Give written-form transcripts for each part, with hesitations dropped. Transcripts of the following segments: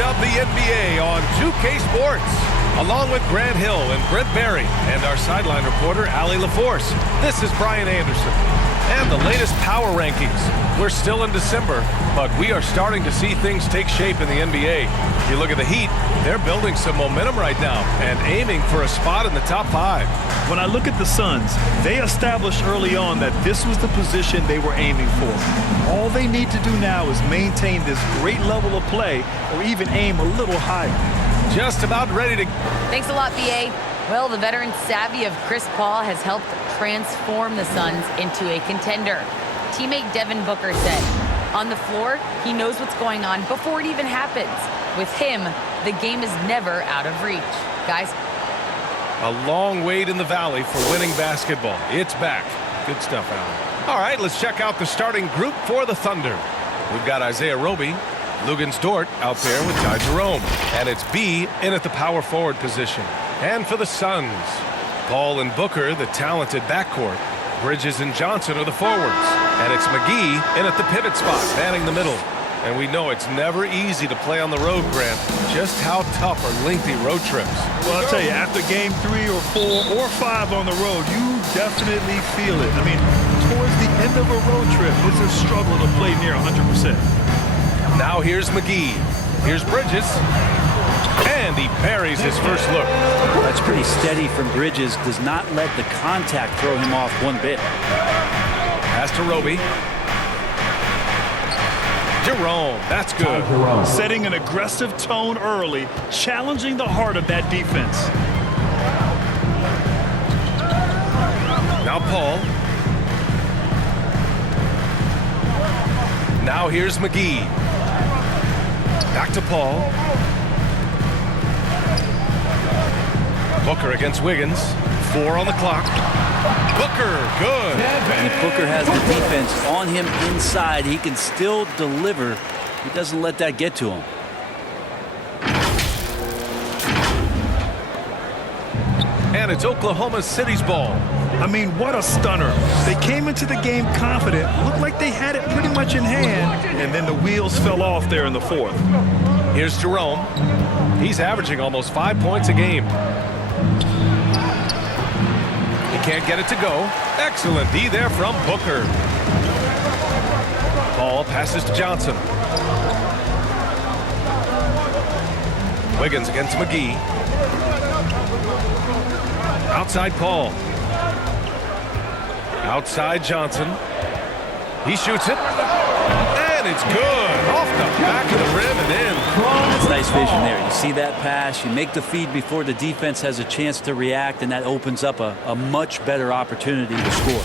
of the NBA on 2K Sports. Along with Grant Hill and Brent Barry and our sideline reporter, Allie LaForce, this is Brian Anderson. And the latest power rankings. We're still in December, but we are starting to see things take shape in the NBA. If you look at the Heat, they're building some momentum right now and aiming for a spot in the top 5. When I look at the Suns, they established early on that this was the position they were aiming for. All they need to do now is maintain this great level of play or even aim a little higher. Just about ready to... Thanks a lot, BA. Well, the veteran savvy of Chris Paul has helped transform the Suns into a contender. Teammate Devin Booker said, on the floor, he knows what's going on before it even happens. With him, the game is never out of reach. Guys. A long wait in the valley for winning basketball. It's back. Good stuff, Alan. All right, let's check out the starting group for the Thunder. We've got Isaiah Roby, Luguentz Dort out there with Ty Jerome. And it's B in at the power forward position. And for the Suns, Paul and Booker, the talented backcourt. Bridges and Johnson are the forwards. And it's McGee in at the pivot spot, manning the middle. And we know it's never easy to play on the road, Grant. Just how tough are lengthy road trips? Well, I'll tell you, after game 3 or 4 or 5 on the road, you definitely feel it. I mean, towards the end of a road trip, it's a struggle to play near 100%. Now here's McGee. Here's Bridges. And he buries his first look. That's pretty steady from Bridges. Does not let the contact throw him off one bit. Pass to Roby. Jerome, that's good. Setting an aggressive tone early, challenging the heart of that defense. Now Paul. Now here's McGee. Back to Paul. Booker against Wiggins. 4 on the clock. Booker, good. And if Booker has the defense on him inside, he can still deliver. He doesn't let that get to him. And it's Oklahoma City's ball. I mean, what a stunner. They came into the game confident, looked like they had it pretty much in hand, and then the wheels fell off there in the 4th. Here's Jerome. He's averaging almost 5 points a game. He can't get it to go. Excellent D there from Booker. Paul passes to Johnson. Wiggins against McGee. Outside Paul. Outside Johnson. He shoots it. And it's good. Off the back of the rim and in. That's nice vision there. You see that pass, you make the feed before the defense has a chance to react, and that opens up a much better opportunity to score.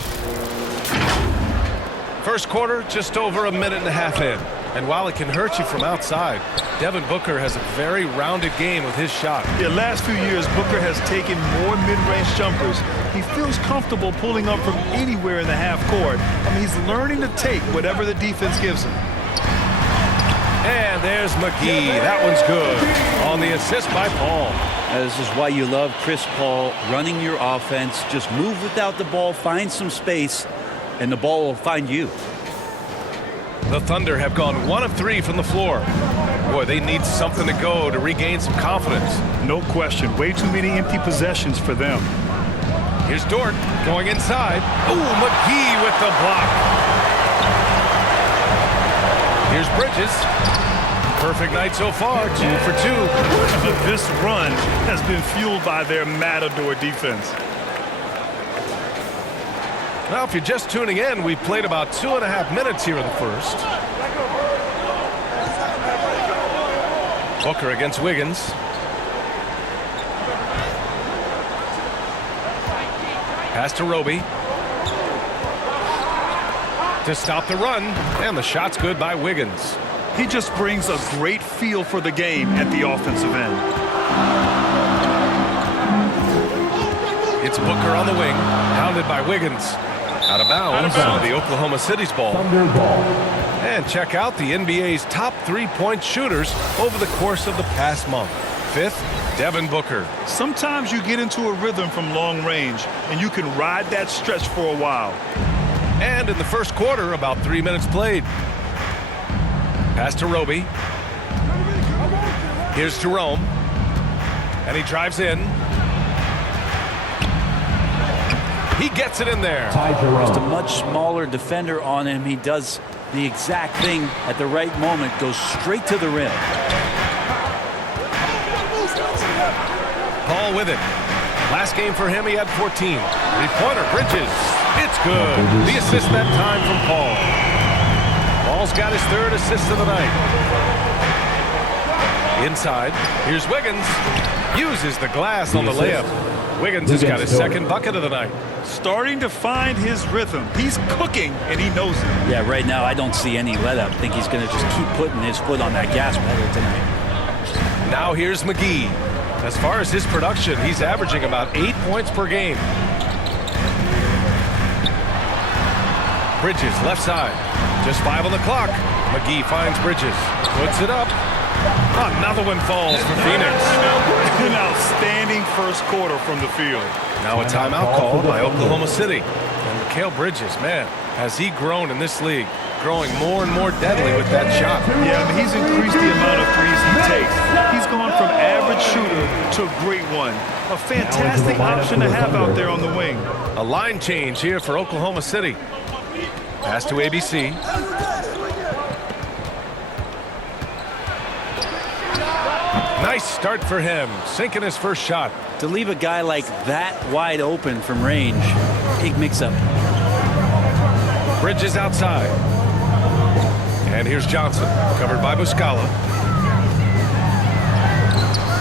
First quarter, just over a minute and a half in. And while it can hurt you from outside, Devin Booker has a very rounded game with his shot. The last few years, Booker has taken more mid-range jumpers. He feels comfortable pulling up from anywhere in the half court. I mean, he's learning to take whatever the defense gives him. And there's McGee. That one's good. On the assist by Paul. This is why you love Chris Paul running your offense. Just move without the ball, find some space, and the ball will find you. The Thunder have gone 1 of 3 from the floor. Boy, they need something to go to regain some confidence. No question. Way too many empty possessions for them. Here's Dort going inside. Ooh, McGee with the block. Here's Bridges. Perfect night so far, 2 for 2. But this run has been fueled by their matador defense. Now, if you're just tuning in, we've played about 2.5 minutes here in the first. Booker against Wiggins. Pass to Roby. To stop the run, and the shot's good by Wiggins. He just brings a great feel for the game at the offensive end. It's Booker on the wing, pounded by Wiggins. Out of bounds on the Oklahoma City's ball. And check out the NBA's top 3-point shooters over the course of the past month. 5th, Devin Booker. Sometimes you get into a rhythm from long range, and you can ride that stretch for a while. And in the first quarter, about 3 minutes played. Pass to Roby. Here's Jerome. And he drives in. He gets it in there. Just a much smaller defender on him. He does the exact thing at the right moment. Goes straight to the rim. Paul with it. Last game for him, he had 14. Three-pointer, Bridges. It's good. The assist that time from Paul. Paul's got his third assist of the night. Inside, here's Wiggins. Uses the glass on the layup. Wiggins has got his second bucket of the night. Starting to find his rhythm. He's cooking, and he knows it. Yeah, right now I don't see any let-up. I think he's going to just keep putting his foot on that gas pedal tonight. Now here's McGee. As far as his production, he's averaging about 8 points per game. Bridges, left side. Just 5 on the clock. McGee finds Bridges. Puts it up. Another one falls for Phoenix. An outstanding first quarter from the field. Now a timeout called by Oklahoma City. And Mikal Bridges, man, has he grown in this league? Growing more and more deadly with that shot. Yeah, I mean, he's increased the amount of threes he takes. He's gone from average shooter to a great one. A fantastic option to have out there on the wing. A line change here for Oklahoma City. Pass to ABC. Nice start for him, sinking his first shot. To leave a guy like that wide open from range, big mix-up. Bridges outside. And here's Johnson, covered by Muscala.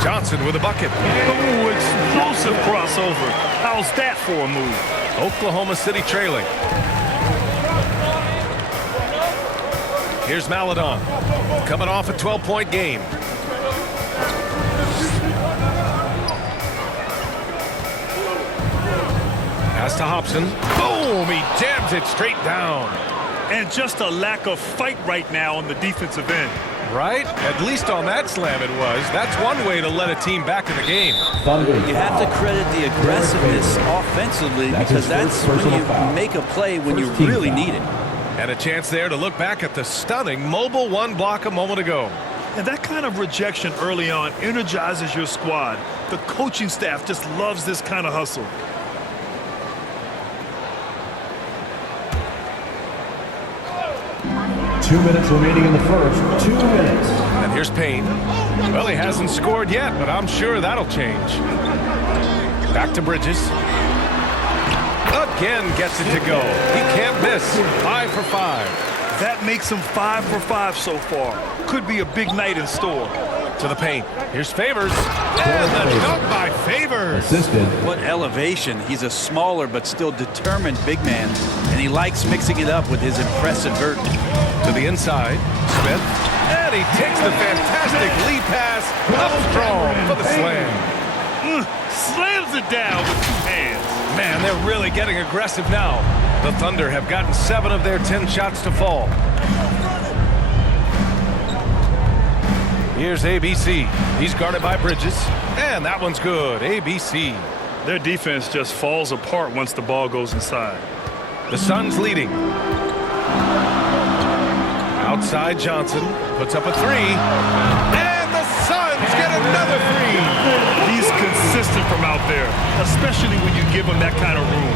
Johnson with a bucket. Oh, explosive crossover. How's that for a move? Oklahoma City trailing. Here's Maladon, coming off a 12-point game. Pass to Hobson. Boom! He jams it straight down. And just a lack of fight right now on the defensive end. Right? At least on that slam it was. That's one way to let a team back in the game. You have to credit the aggressiveness offensively because that's when you make a play when you really need it. And a chance there to look back at the stunning mobile one block a moment ago. And that kind of rejection early on energizes your squad. The coaching staff just loves this kind of hustle. Two minutes remaining in the first. 2 minutes. And here's Payne. Well, he hasn't scored yet, but I'm sure that'll change. Back to Bridges. Again gets it to go. He can't miss. 5 for 5. That makes him 5 for 5 so far. Could be a big night in store. To the paint. Here's Favors. And the dunk by Favors. Assisted. What elevation. He's a smaller but still determined big man, and he likes mixing it up with his impressive vert. To the inside. Smith. And he takes the fantastic lead pass up strong for the slam. Slams it down with 2 hands. Man, they're really getting aggressive now. The Thunder have gotten 7 of their 10 shots to fall. Here's ABC. He's guarded by Bridges. And that one's good. ABC. Their defense just falls apart once the ball goes inside. The Suns leading. Outside Johnson. Puts up a 3. And the Suns get another 3. He's consistent from out there, especially when you give him that kind of room.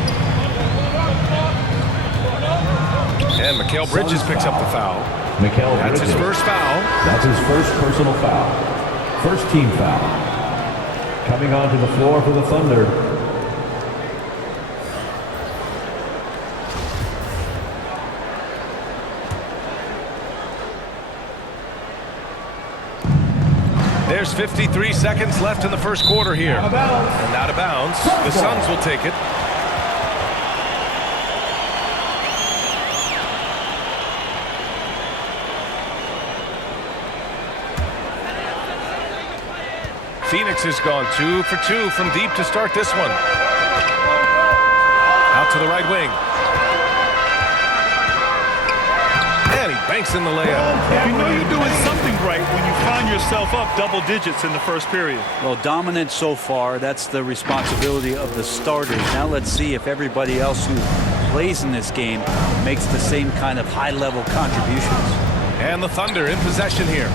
And Mikal Bridges picks up the foul. That's his first foul. That's his first personal foul. First team foul. Coming onto the floor for the Thunder. There's 53 seconds left in the first quarter here. And out of bounds. The Suns will take it. Phoenix has gone 2 for 2 from deep to start this one. Out to the right wing. And he banks in the layup. You know you're doing something right when you find yourself up double digits in the first period. Well, dominant so far. That's the responsibility of the starters. Now let's see if everybody else who plays in this game makes the same kind of high-level contributions. And the Thunder in possession here.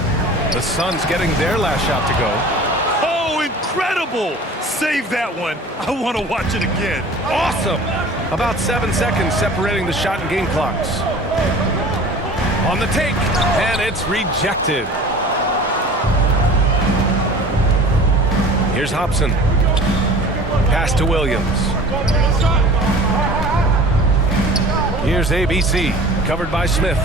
The Suns getting their last shot to go. Oh, incredible! Save that one. I want to watch it again. Awesome! About 7 seconds separating the shot and game clocks. On the take, and it's rejected. Here's Hobson. Pass to Williams. Here's ABC, covered by Smith.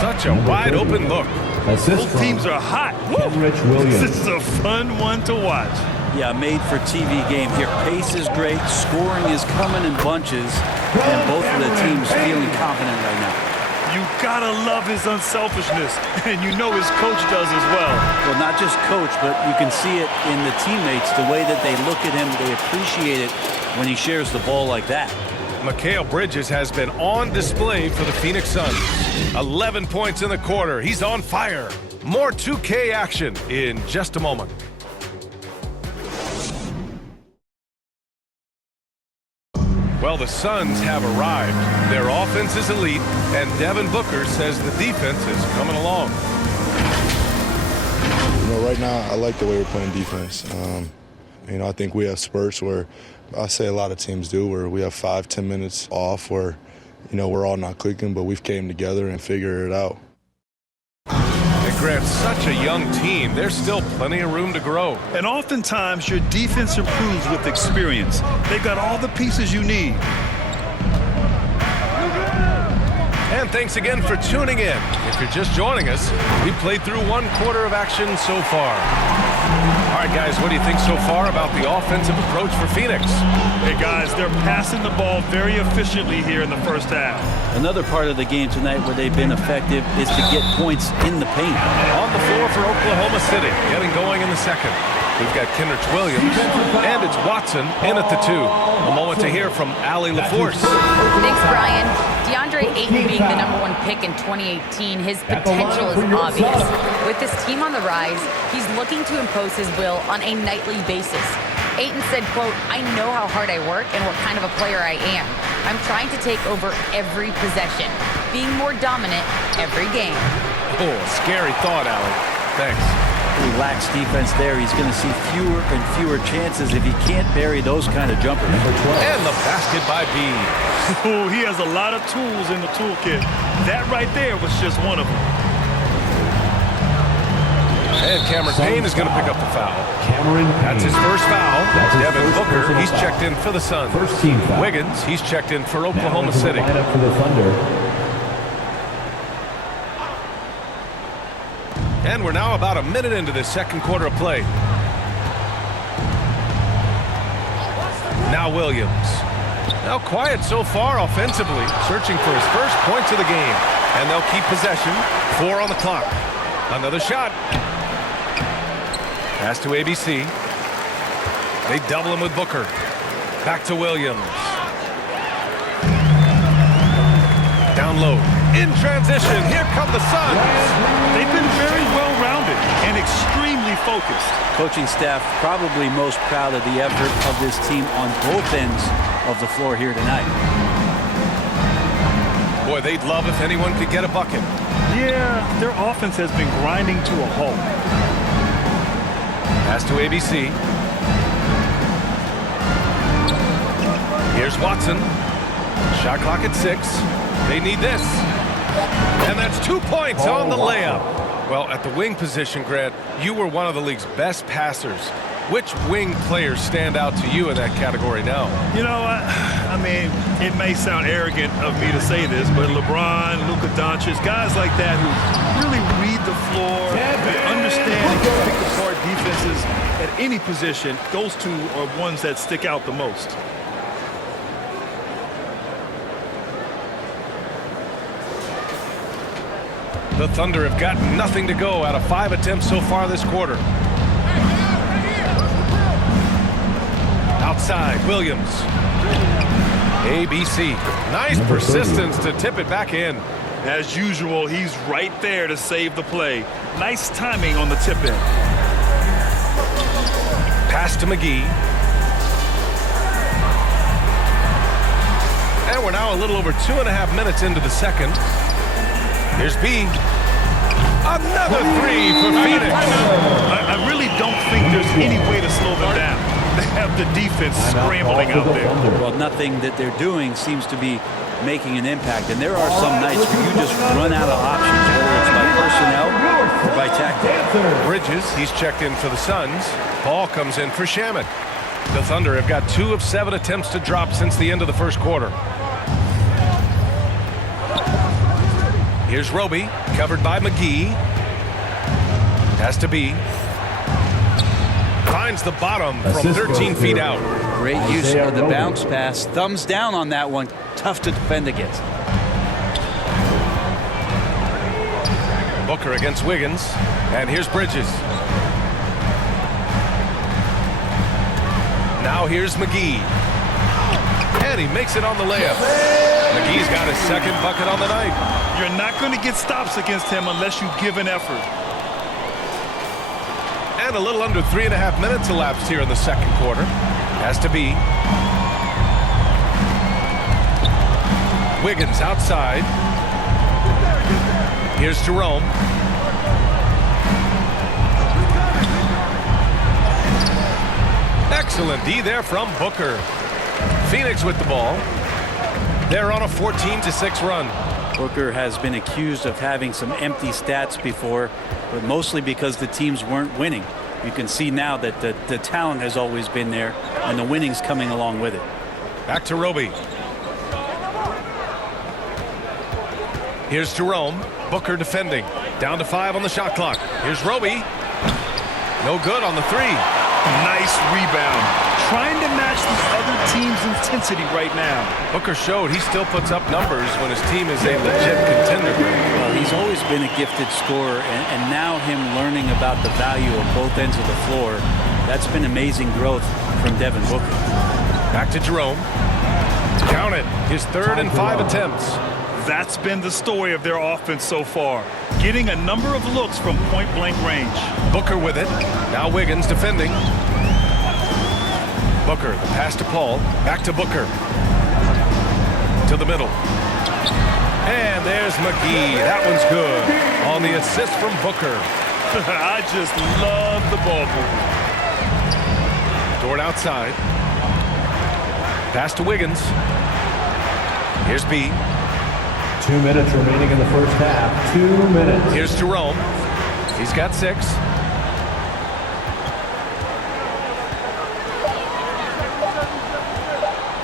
Such a wide open look. Assist Both from teams are hot. Rich Williams. This is a fun one to watch. Yeah, made for TV game here. Pace is great. Scoring is coming in bunches. And both of the teams feeling confident right now. You gotta love his unselfishness. And you know his coach does as well. Well, not just coach, but you can see it in the teammates. The way that they look at him, they appreciate it when he shares the ball like that. Mikal Bridges has been on display for the Phoenix Suns. 11 points in the quarter. He's on fire. More 2K action in just a moment. Well, the Suns have arrived. Their offense is elite, and Devin Booker says the defense is coming along. Right now, I like the way we're playing defense. I think we have spurts where I say a lot of teams do, where we have 5-10 minutes off where, we're all not clicking, but we've came together and figured it out. And Grant, such a young team. There's still plenty of room to grow. And oftentimes, your defense improves with experience. They've got all the pieces you need. And thanks again for tuning in. If you're just joining us, we played through 1 quarter of action so far. All right, guys, what do you think so far about the offensive approach for Phoenix? Hey, guys, they're passing the ball very efficiently here in the first half. Another part of the game tonight where they've been effective is to get points in the paint. On the floor for Oklahoma City, getting going in the second. We've got Kenrich Williams, and it's Watson in at the 2. A moment to hear from Allie LaForce. Thanks, Brian. DeAndre Ayton being the #1 pick in 2018, his potential is obvious. With this team on the rise, he's looking to impose his will on a nightly basis. Ayton said, quote, "I know how hard I work and what kind of a player I am. I'm trying to take over every possession, being more dominant every game." Oh, scary thought, Allie. Thanks. Relax defense there. He's going to see fewer and fewer chances if he can't bury those kind of jumpers. And the basket by B. Oh, he has a lot of tools in the toolkit. That right there was just one of them. And Cameron Payne is going to pick up the foul. Cameron Payne. That's his first foul. That's his Devin first Booker, personal he's foul. checked in for the Suns. First team foul. Wiggins, he's checked in for Now Oklahoma into the City. lineup for the Thunder. And we're now about a minute into this second quarter of play. Now Williams. Now quiet so far offensively, searching for his first points of the game. And they'll keep possession. 4 on the clock. Another shot. Pass to ABC. They double him with Booker. Back to Williams. Down low. In transition. Here come the Suns. They've been very well-rounded and extremely focused. Coaching staff probably most proud of the effort of this team on both ends of the floor here tonight. Boy, they'd love if anyone could get a bucket. Yeah, their offense has been grinding to a halt. Pass to ABC. Here's Watson. Shot clock at 6. They need this. And that's 2 points on the layup. Well, at the wing position, Grant, you were one of the league's best passers. Which wing players stand out to you in that category now? I mean, it may sound arrogant of me to say this, but LeBron, Luka Doncic, guys like that who really read the floor, understand and can pick apart defenses at any position, those two are ones that stick out the most. The Thunder have got nothing to go out of 5 attempts so far this quarter. Outside, Williams. ABC. Nice persistence to tip it back in. As usual, he's right there to save the play. Nice timing on the tip-in. Pass to McGee. And we're now a little over 2.5 minutes into the second. Here's B. Another three for Phoenix. I really don't think there's any way to slow them down. They have the defense scrambling out there. Well, nothing that they're doing seems to be making an impact. And there are some nights where you just run out of options, whether it's by personnel or by tactics. Bridges, he's checked in for the Suns. Ball comes in for Shamet. The Thunder have got 2 of 7 attempts to drop since the end of the first quarter. Here's Roby, covered by McGee. Has to be. Finds the bottom from 13 feet out. Great use of the bounce pass. Thumbs down on that one. Tough to defend against. Booker against Wiggins. And here's Bridges. Now here's McGee. And he makes it on the layup. McGee's got his second bucket on the night. You're not going to get stops against him unless you give an effort. And a little under 3.5 minutes elapsed here in the second quarter. Has to be. Wiggins outside. Here's Jerome. Excellent D there from Booker. Phoenix with the ball. They're on a 14-6 run. Booker has been accused of having some empty stats before, but mostly because the teams weren't winning. You can see now that the talent has always been there, and the winning's coming along with it. Back to Roby. Here's Jerome. Booker defending. Down to 5 on the shot clock. Here's Roby. No good on the 3. Nice rebound. Trying to match the other team's intensity right now. Booker showed he still puts up numbers when his team is a legit contender. Well, he's always been a gifted scorer, and now him learning about the value of both ends of the floor, that's been amazing growth from Devin Booker. Back to Jerome. Count it. His 3rd and 5 attempts. That's been the story of their offense so far. Getting a number of looks from point-blank range. Booker with it. Now Wiggins defending. Booker, the pass to Paul. Back to Booker. To the middle. And there's McGee. That one's good. On the assist from Booker. I just love the ball movement. Dort outside. Pass to Wiggins. Here's B. 2 minutes remaining in the first half. 2 minutes. Here's Jerome. He's got 6.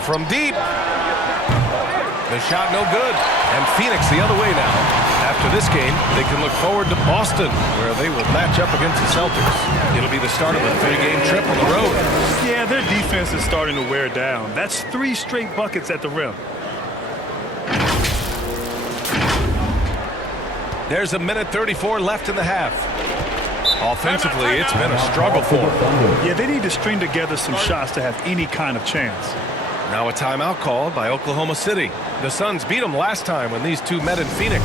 From deep. The shot no good. And Phoenix the other way now. After this game, they can look forward to Boston, where they will match up against the Celtics. It'll be the start of a 3-game trip on the road. Yeah, their defense is starting to wear down. That's 3 straight buckets at the rim. There's a minute 34 left in the half. Offensively, it's been a struggle for them. Yeah, they need to string together some shots to have any kind of chance. Now a timeout called by Oklahoma City. The Suns beat them last time when these two met in Phoenix.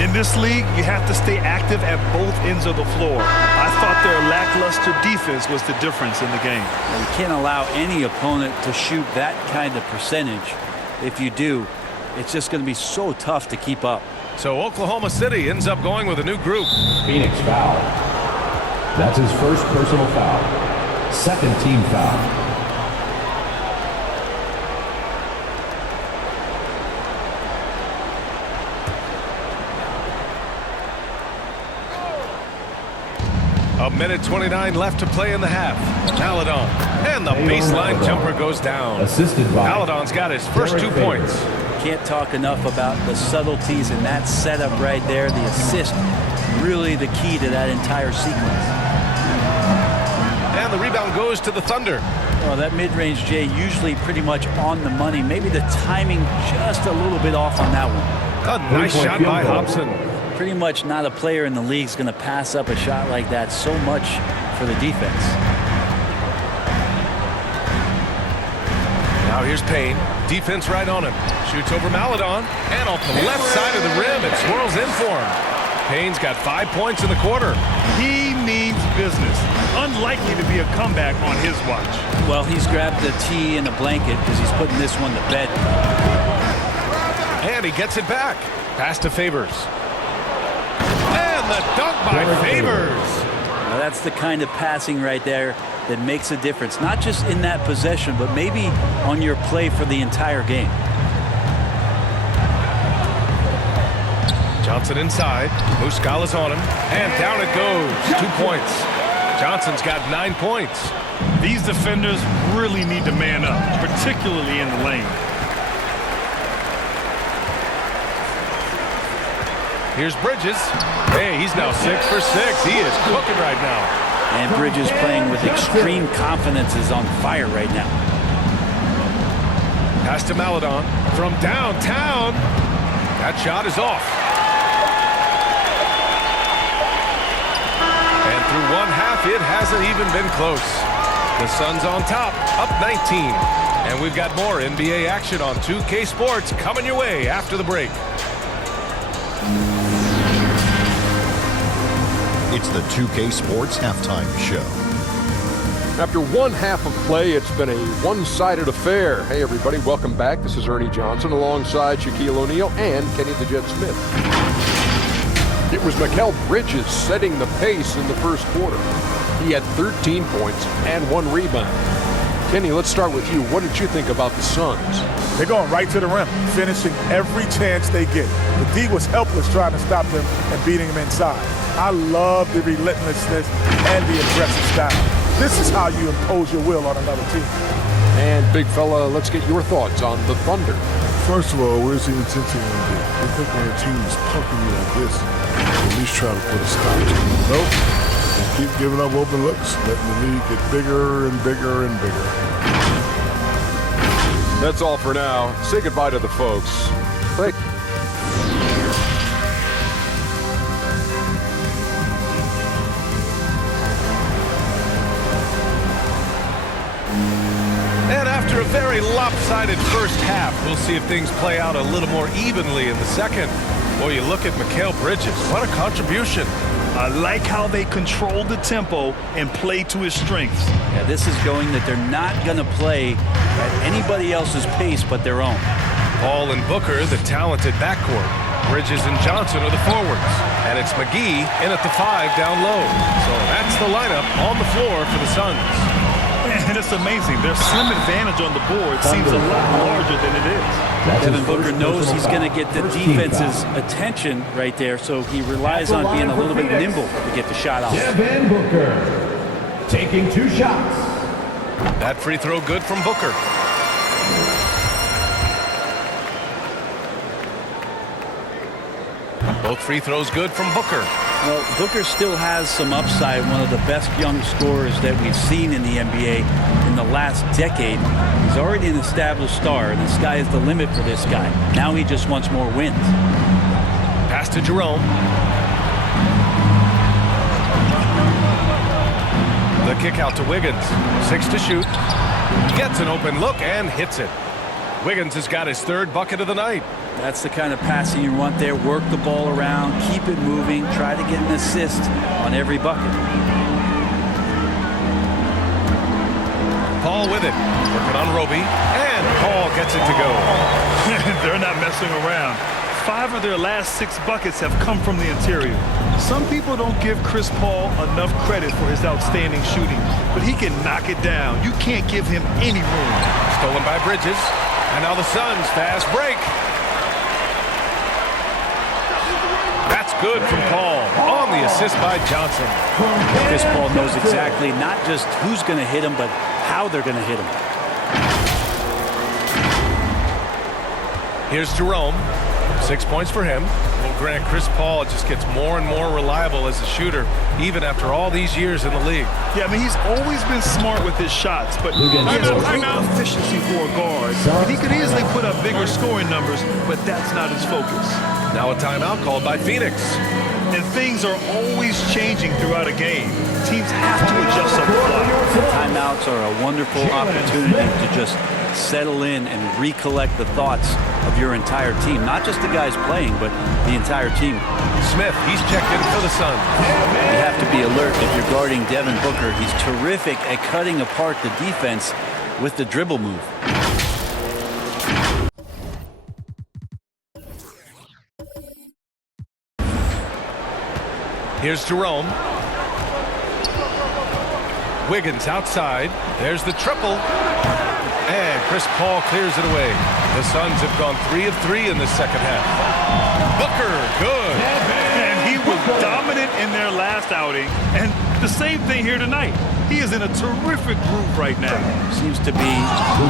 In this league, you have to stay active at both ends of the floor. I thought their lackluster defense was the difference in the game. You can't allow any opponent to shoot that kind of percentage. If you do, it's just going to be so tough to keep up. So Oklahoma City ends up going with a new group. Phoenix foul. That's his first personal foul. Second team foul. A minute 29 left to play in the half. Maladon. And the baseline jumper goes down. Assisted by Maladon's got his first 2 points. Can't talk enough about the subtleties in that setup right there. The assist, really the key to that entire sequence. And the rebound goes to the Thunder. Well, that mid-range, Jay, usually pretty much on the money. Maybe the timing just a little bit off on that one. A nice shot by Hobson. Pretty much not a player in the league is going to pass up a shot like that so much for the defense. Now here's Payne. Defense right on him. Shoots over Maladon. And off the left side of the rim, it swirls in for him. Payne's got 5 points in the quarter. He means business. Unlikely to be a comeback on his watch. Well, he's grabbed the tee and a blanket because he's putting this one to bed. And he gets it back. Pass to Favors. And the dunk by Favors. Now that's the kind of passing right there that makes a difference, not just in that possession, but maybe on your play for the entire game. Johnson inside. Muscala's on him. And down it goes. 2 points. Johnson's got 9 points. These defenders really need to man up, particularly in the lane. Here's Bridges. Hey, he's now 6 for 6. He is cooking right now. And Bridges playing with extreme confidence, is on fire right now. Pass to Maladon from downtown. That shot is off. And through one half, it hasn't even been close. The Suns on top, up 19. And we've got more NBA action on 2K Sports coming your way after the break. It's the 2K Sports Halftime Show. After one half of play, it's been a one-sided affair. Hey, everybody, welcome back. This is Ernie Johnson alongside Shaquille O'Neal and Kenny the Jet Smith. It was Mikal Bridges setting the pace in the first quarter. He had 13 points and 1 rebound. Kenny, let's start with you. What did you think about the Suns? They're going right to the rim, finishing every chance they get. The D was helpless trying to stop them and beating them inside. I love the relentlessness and the aggressive style. This is how you impose your will on another team. And big fella, let's get your thoughts on the Thunder. First of all, where's the intensity going to be? I think when a team is pumping you like this, at least try to put a stop to it. Nope. Just keep giving up open looks, letting the lead get bigger and bigger and bigger. That's all for now. Say goodbye to the folks. Thank And after a very lopsided first half, we'll see if things play out a little more evenly in the second. Boy, you look at Mikal Bridges. What a contribution. I like how they control the tempo and play to his strengths. Yeah, this is going that they're not going to play at anybody else's pace but their own. Paul and Booker, the talented backcourt. Bridges and Johnson are the forwards. And it's McGee in at the 5 down low. So that's the lineup on the floor for the Suns. And it's amazing. Their slim advantage on the board seems a lot larger than it is. Devin Booker knows he's going to get the defense's attention right there, so he relies on being a little bit nimble to get the shot off. Devin Booker taking 2 shots. That free throw good from Booker. Both free throws good from Booker. Well, Booker still has some upside, one of the best young scorers that we've seen in the NBA in the last decade. He's already an established star, and the sky is the limit for this guy. Now he just wants more wins. Pass to Jerome. The kick out to Wiggins. 6 to shoot. Gets an open look and hits it. Wiggins has got his 3rd bucket of the night. That's the kind of passing you want there. Work the ball around, keep it moving, try to get an assist on every bucket. Paul with it. Working on Roby. And Paul gets it to go. They're not messing around. 5 of their last 6 buckets have come from the interior. Some people don't give Chris Paul enough credit for his outstanding shooting, but he can knock it down. You can't give him any room. Stolen by Bridges. And now the Suns fast break. That's good from Paul on the assist by Johnson. Chris Paul knows exactly not just who's going to hit him, but how they're going to hit him. Here's Jerome. 6 points for him. Well, Grant, Chris Paul just gets more and more reliable as a shooter, even after all these years in the league. Yeah, I mean, he's always been smart with his shots, but he has great efficiency for a guard. And he could easily put up bigger scoring numbers, but that's not his focus. Now a timeout called by Phoenix. And things are always changing throughout a game. Teams have to adjust on the fly. Timeouts are a wonderful opportunity to just settle in and recollect the thoughts of your entire team. Not just the guys playing, but the entire team. Smith, he's checked in for the Suns. You have to be alert if you're guarding Devin Booker. He's terrific at cutting apart the defense with the dribble move. Here's Jerome. Wiggins outside. There's the triple. And Chris Paul clears it away. The Suns have gone 3 of 3 in the second half. Booker, good. And he was dominant in their last outing. And the same thing here tonight. He is in a terrific groove right now. Seems to be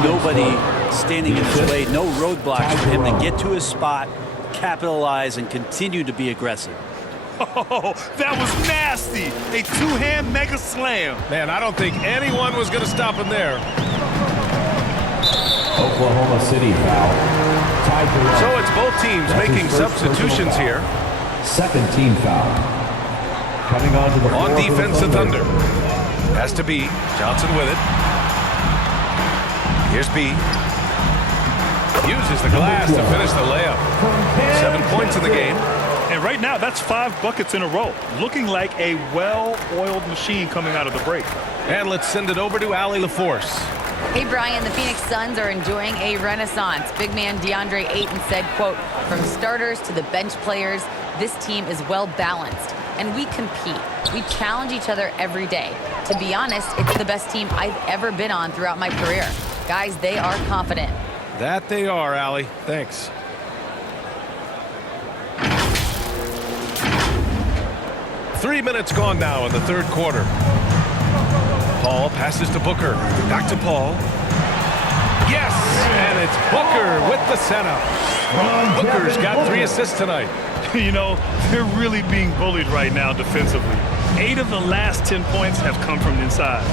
nobody standing in his way, no roadblocks for him to get to his spot, capitalize, and continue to be aggressive. Oh, that was nasty. A two-hand mega slam. Man, I don't think anyone was going to stop him there. Oklahoma City foul. So it's both teams making substitutions here. Second team foul. Coming onto the floor on defense, the Thunder. Thunder. Has to be Johnson with it. Here's B. Uses the glass to finish the layup. 7 points in the game. And right now, that's 5 buckets in a row. Looking like a well-oiled machine coming out of the break. And let's send it over to Allie LaForce. Hey, Brian, the Phoenix Suns are enjoying a renaissance. Big man DeAndre Ayton said, quote, "From starters to the bench players, this team is well-balanced, and we compete. We challenge each other every day. To be honest, it's the best team I've ever been on throughout my career. Guys, they are confident." That they are, Allie. Thanks. Three minutes gone now in the third quarter. Paul passes to Booker. Back to Paul. Yes! And it's Booker with the setup. Booker's got 3 assists tonight. You know, they're really being bullied right now defensively. 8 of the last 10 points have come from inside.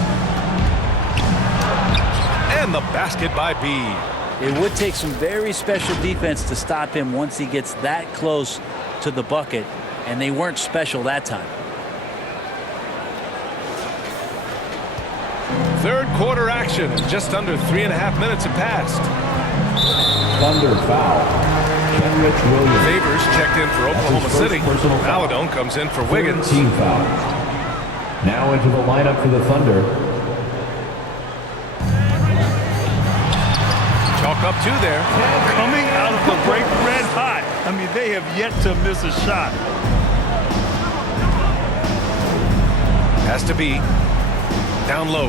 And the basket by B. It would take some very special defense to stop him once he gets that close to the bucket, and they weren't special that time. Third quarter action. Just under 3.5 minutes have passed. Thunder foul. Kenrich Williams. Favors checked in for Oklahoma City. Maladone comes in for Wiggins. Team foul. Now into the lineup for the Thunder. Chalk up 2 there. Coming out of the break red hot. I mean, they have yet to miss a shot. Has to be down low.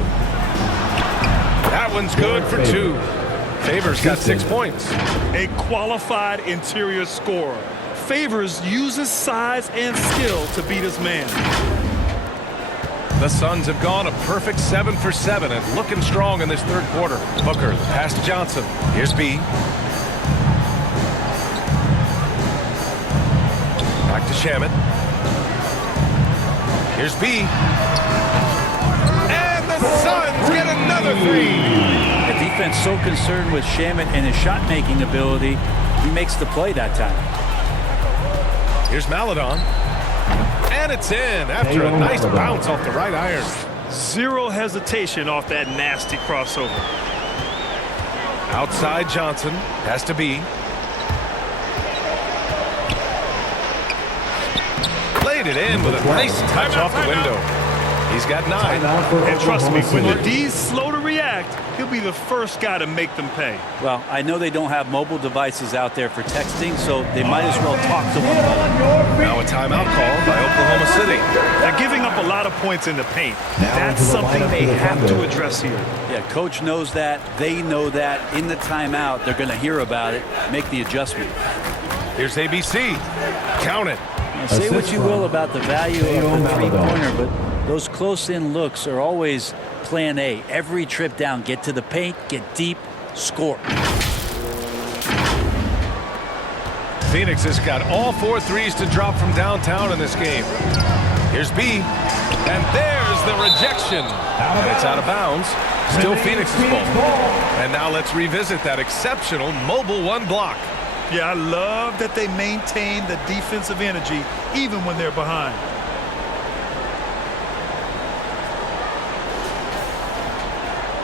That one's good for 2. Favors got 6 points. A qualified interior scorer. Favors uses size and skill to beat his man. The Suns have gone a perfect 7 for 7 and looking strong in this third quarter. Booker, the pass to Johnson. Here's B. Back to Shamet. Here's B. And the Suns get another 3. The defense so concerned with Shamet and his shot-making ability, he makes the play that time. Here's Maladon. And it's in after a nice bounce off the right iron. Zero hesitation off that nasty crossover. Outside Johnson. Has to be. Played it in with a nice touch off the window. He's got 9. And trust me, when the D's slow to react, he'll be the first guy to make them pay. Well, I know they don't have mobile devices out there for texting, so they might as well talk to one another. Now a timeout called by Oklahoma City. They're giving up a lot of points in the paint. That's something they have to address here. Yeah, coach knows that. They know that. In the timeout, they're going to hear about it, make the adjustment. Here's ABC. Count it. Now, say what you will about the value of the three-pointer, but those close-in looks are always plan A. Every trip down, get to the paint, get deep, score. Phoenix has got all 4 threes to drop from downtown in this game. Here's B. And there's the rejection. And it's out of bounds. Still Phoenix's ball. And now let's revisit that exceptional mobile 1 block. Yeah, I love that they maintain the defensive energy even when they're behind.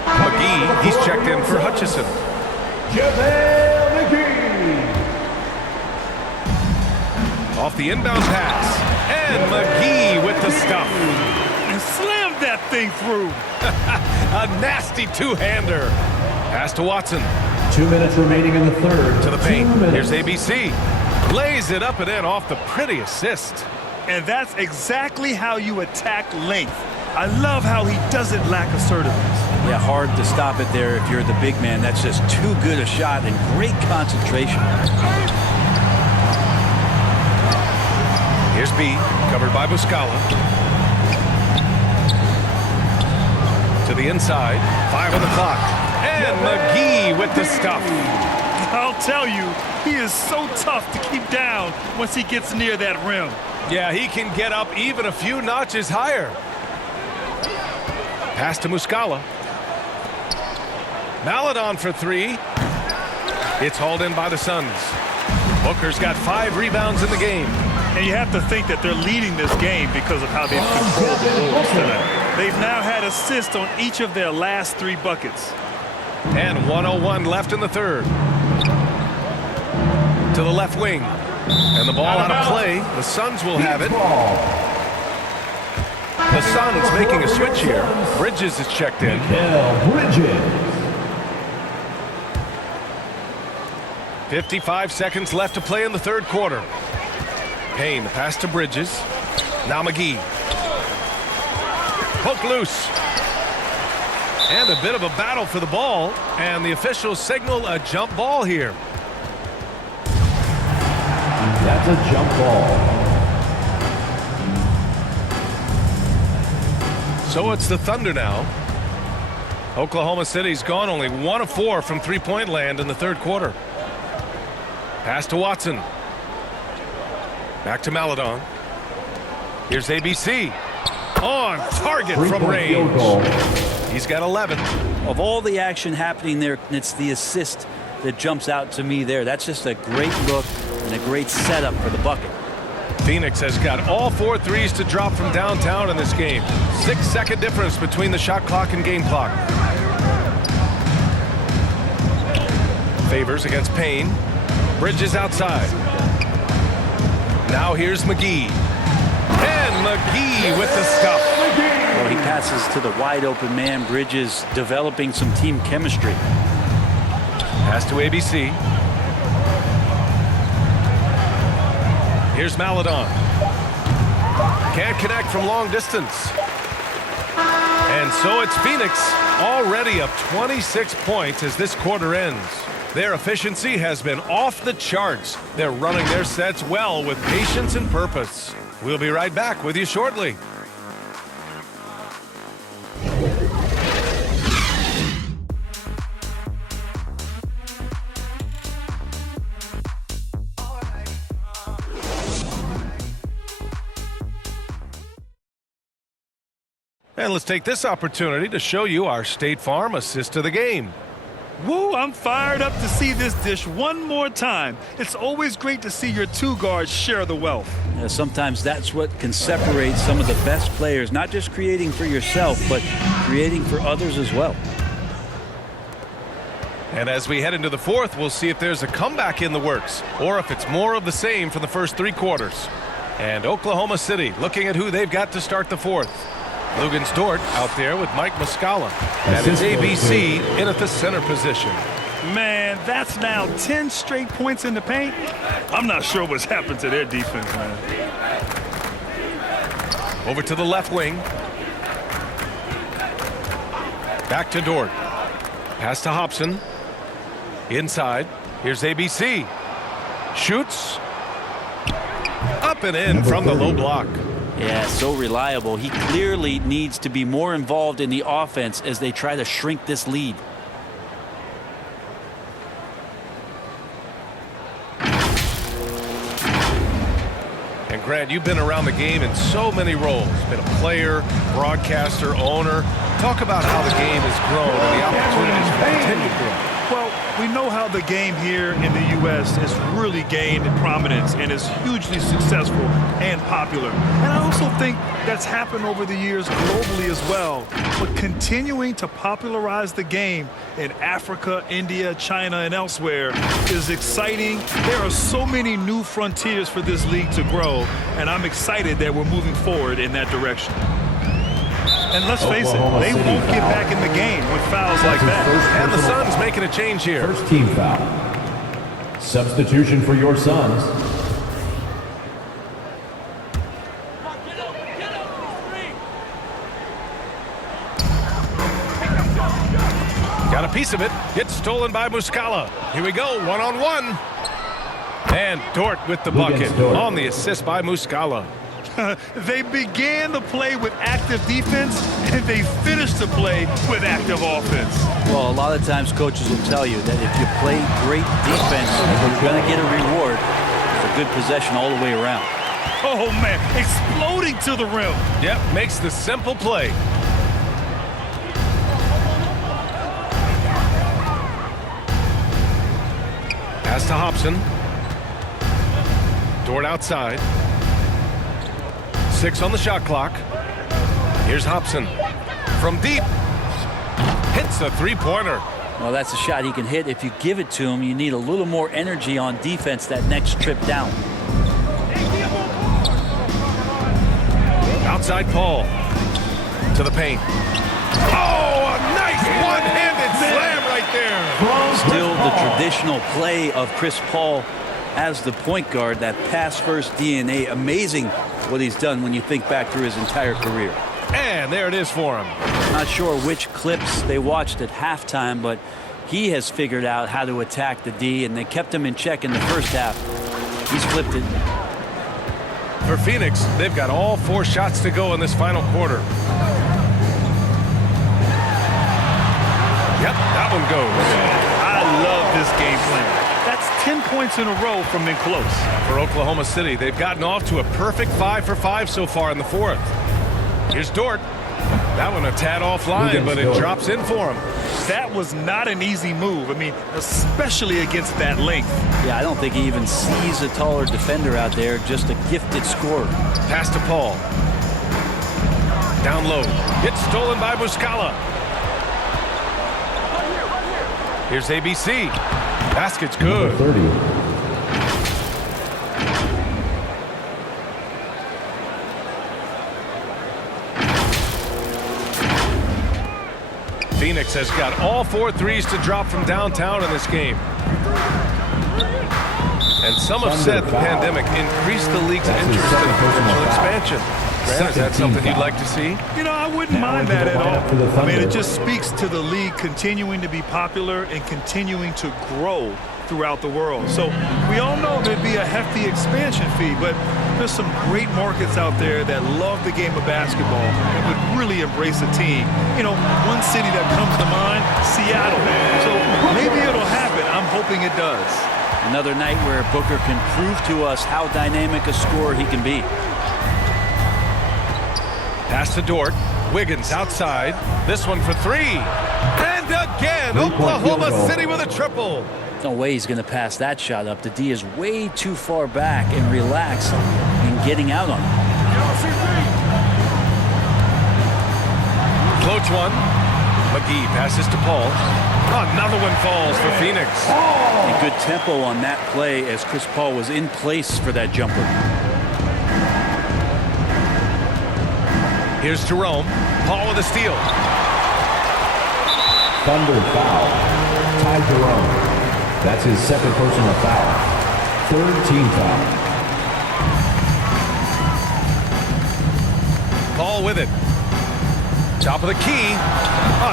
McGee, he's checked in for Hutchison. Off the inbound pass. And McGee with the stuff. And slammed that thing through. A nasty 2-hander. Pass to Watson. 2 minutes remaining in the third. To the paint. Here's ABC. Lays it up and in off the pretty assist. and that's exactly how you attack length. I love how he doesn't lack assertiveness. Yeah, hard to stop it there if you're the big man. That's just too good a shot and great concentration. Here's B, covered by Muscala. To the inside, 5 on the clock. And McGee with the stuff. I'll tell you, he is so tough to keep down once he gets near that rim. Yeah, he can get up even a few notches higher. Pass to Muscala. Maledon for 3. It's hauled in by the Suns. Booker's got 5 rebounds in the game. And you have to think that they're leading this game because of how they've controlled the Wolves tonight. They've now had assists on each of their last 3 buckets. And 1:01 left in the third. To the left wing. And the ball out of play. The Suns will have it. The Suns making a switch here. Bridges is checked in. Bridges. 55 seconds left to play in the third quarter. Payne, the pass to Bridges. Now McGee. Poke loose. And a bit of a battle for the ball. And the officials signal a jump ball here. That's a jump ball. So it's the Thunder now. Oklahoma City's gone only 1 of 4 from three-point land in the third quarter. Pass to Watson. Back to Maledon. Here's ABC. On target from range. He's got 11. Of all the action happening there, it's the assist that jumps out to me there. That's just a great look and a great setup for the bucket. Phoenix has got all 4 threes to drop from downtown in this game. 6-second difference between the shot clock and game clock. Favors against Payne. Bridges outside. Now here's McGee. And McGee with the stuff. Well, he passes to the wide open man. Bridges developing some team chemistry. Pass to ABC. Here's Maledon. Can't connect from long distance. And so it's Phoenix already up 26 points as this quarter ends. Their efficiency has been off the charts. They're running their sets well with patience and purpose. We'll be right back with you shortly. And let's take this opportunity to show you our State Farm assist of the game. Woo, I'm fired up to see this dish one more time. It's always great to see your 2 guards share the wealth. Sometimes that's what can separate some of the best players, not just creating for yourself, but creating for others as well. And as we head into the fourth, we'll see if there's a comeback in the works or if it's more of the same from the first 3 quarters. And Oklahoma City looking at who they've got to start the fourth. Lugens Dort out there with Mike Muscala. That is ABC in at the center position. Man, that's now 10 straight points in the paint. I'm not sure what's happened to their defense, man. Over to the left wing. Back to Dort. Pass to Hobson. Inside. Here's ABC. Shoots. Up and in from the low block. Yeah, so reliable. He clearly needs to be more involved in the offense as they try to shrink this lead. And Grant, you've been around the game in so many roles. Been a player, broadcaster, owner. Talk about how the game has grown and the opportunities for continued growth. Well, we know how the game here in the U.S. has really gained prominence and is hugely successful and popular. And I also think that's happened over the years globally as well. But continuing to popularize the game in Africa, India, China, and elsewhere is exciting. There are so many new frontiers for this league to grow, and I'm excited that we're moving forward in that direction. And let's face it, they won't get back in the game with fouls like that. And the Suns making a change here. First team foul. Substitution for your Suns. Got a piece of it. Gets stolen by Muscala. Here we go, one-on-one. And Dort with the bucket on the assist by Muscala. They began the play with active defense, and they finished the play with active offense. Well, a lot of times coaches will tell you that if you play great defense, you're going to get a reward. It's a good possession all the way around. Oh, man, exploding to the rim. Yep, makes the simple play. Pass to Hobson. Dort outside. 6 on the shot clock. Here's Hobson. From deep. Hits a three-pointer. Well, that's a shot he can hit. If you give it to him, you need a little more energy on defense that next trip down. Outside Paul. To the paint. Oh, a nice one-handed slam right there. Still the traditional play of Chris Paul as the point guard, that pass-first DNA. Amazing what he's done when you think back through his entire career. And there it is for him. Not sure which clips they watched at halftime, but he has figured out how to attack the D, and they kept him in check in the first half. He's flipped it. For Phoenix, they've got all 4 shots to go in this final quarter. Yep, that one goes. I love this game plan. That's 10 points in a row from in close. For Oklahoma City, they've gotten off to a perfect 5 for 5 so far in the 4th. Here's Dort. That one a tad offline, but it drops in for him. That was not an easy move. I mean, especially against that length. Yeah, I don't think he even sees a taller defender out there, just a gifted scorer. Pass to Paul. Down low. Gets stolen by Muscala. Here's ABC. Basket's good. 30. Phoenix has got all 4 threes to drop from downtown in this game. And some have said the pandemic increased the league's interest in potential expansion. Grant, is that something you'd like to see? You know, I wouldn't mind that at all. I mean, it just speaks to the league continuing to be popular and continuing to grow throughout the world. So we all know there'd be a hefty expansion fee, but there's some great markets out there that love the game of basketball and would really embrace a team. You know, one city that comes to mind, Seattle. So maybe it'll happen. I'm hoping it does. Another night where Booker can prove to us how dynamic a scorer he can be. Pass to Dort. Wiggins outside. This one for 3. And again, Oklahoma City with a triple. No way he's going to pass that shot up. The D is way too far back and relaxed in getting out on it. Floats one. McGee passes to Paul. Another one falls for Phoenix. And good tempo on that play as Chris Paul was in place for that jumper. Here's Jerome. Paul with a steal. Thunder foul. Ty Jerome. That's his 2nd personal foul. 3rd team foul. Paul with it. Top of the key.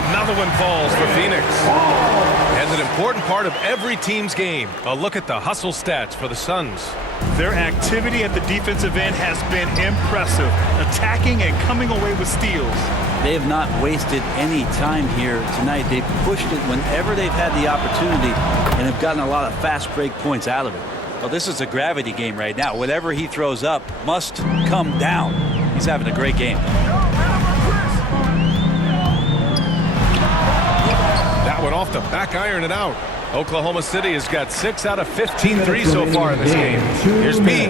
Another one falls for Phoenix. And an important part of every team's game. A look at the hustle stats for the Suns. Their activity at the defensive end has been impressive, attacking and coming away with steals. They have not wasted any time here tonight. They've pushed it whenever they've had the opportunity and have gotten a lot of fast break points out of it. Well, this is a gravity game right now. Whatever he throws up must come down. He's having a great game. That one off the back iron and out. Oklahoma City has got 6 out of 15 threes so far in this game. Here's B.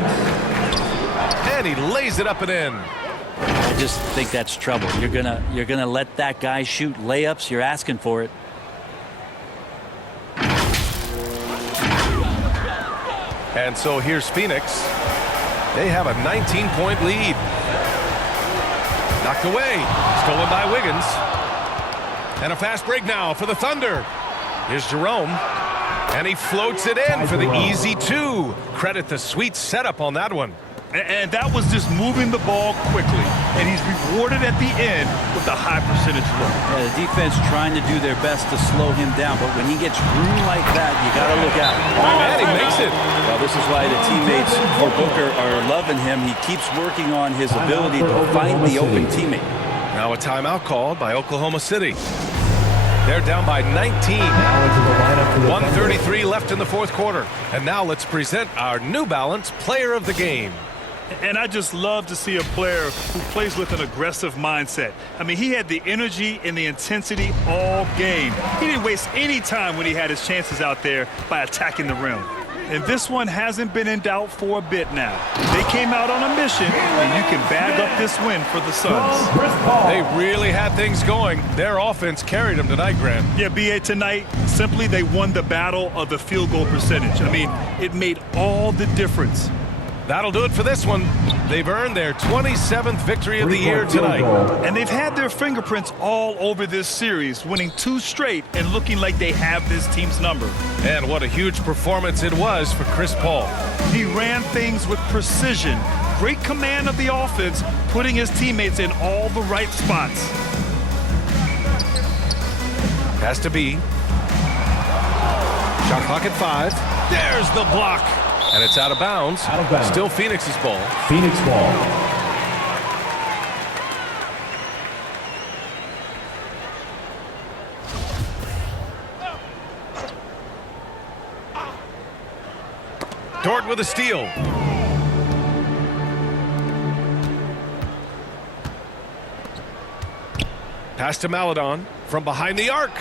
And he lays it up and in. I just think that's trouble. You're gonna let that guy shoot layups. You're asking for it. And so here's Phoenix. They have a 19-point lead. Knocked away. Stolen by Wiggins. And a fast break now for the Thunder. Here's Jerome. And he floats it in for the easy 2. Credit the sweet setup on that one. And that was just moving the ball quickly. and he's rewarded at the end with a high percentage look. Yeah, the defense trying to do their best to slow him down, but when he gets room like that, you got to look out. And he makes it. Well, this is why the teammates for Booker are loving him. He keeps working on his ability to find the open teammate. Now a timeout called by Oklahoma City. They're down by 19. 1:33 left in the fourth quarter. And now let's present our New Balance Player of the Game. And I just love to see a player who plays with an aggressive mindset. I mean, he had the energy and the intensity all game. He didn't waste any time when he had his chances out there by attacking the rim. And this one hasn't been in doubt for a bit now. They came out on a mission, and you can bag up this win for the Suns. They really had things going. Their offense carried them tonight, Grant. Yeah, B.A., tonight, simply they won the battle of the field goal percentage. I mean, it made all the difference. That'll do it for this one. They've earned their 27th victory of the year tonight. And they've had their fingerprints all over this series, winning 2 straight and looking like they have this team's number. And what a huge performance it was for Chris Paul. He ran things with precision, great command of the offense, putting his teammates in all the right spots. Has to be. Shot clock at 5. There's the block. And it's out of bounds. Still Phoenix's ball. Phoenix ball. Dort with a steal. Pass to Maledon from behind the arc.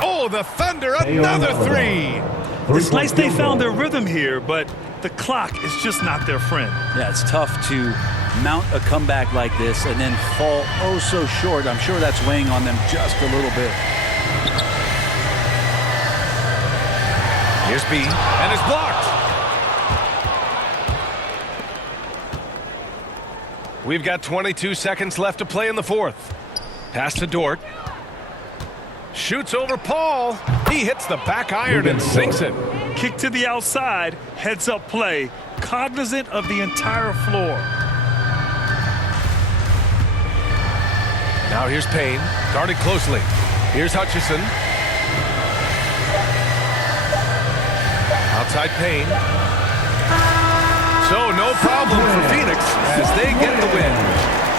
Oh, the Thunder, another 3. It's nice they found their rhythm here, but the clock is just not their friend. Yeah, it's tough to mount a comeback like this and then fall oh so short. I'm sure that's weighing on them just a little bit. Here's B, and it's blocked. We've got 22 seconds left to play in the fourth. Pass to Dort. Shoots over Paul. He hits the back iron and sinks it. Kick to the outside, heads up play, cognizant of the entire floor. Now here's Payne, guarded closely. Here's Hutchison. Outside Payne. So no problem for Phoenix as they get the win.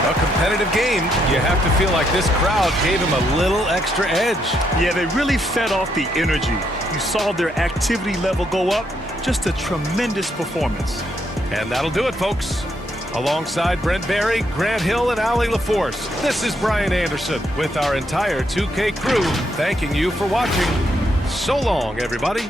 A competitive game. You have to feel like this crowd gave him a little extra edge. Yeah, they really fed off the energy. You saw their activity level go up. Just a tremendous performance. And that'll do it, folks. Alongside Brent Barry, Grant Hill, and Allie LaForce, this is Brian Anderson with our entire 2K crew thanking you for watching. So long, everybody.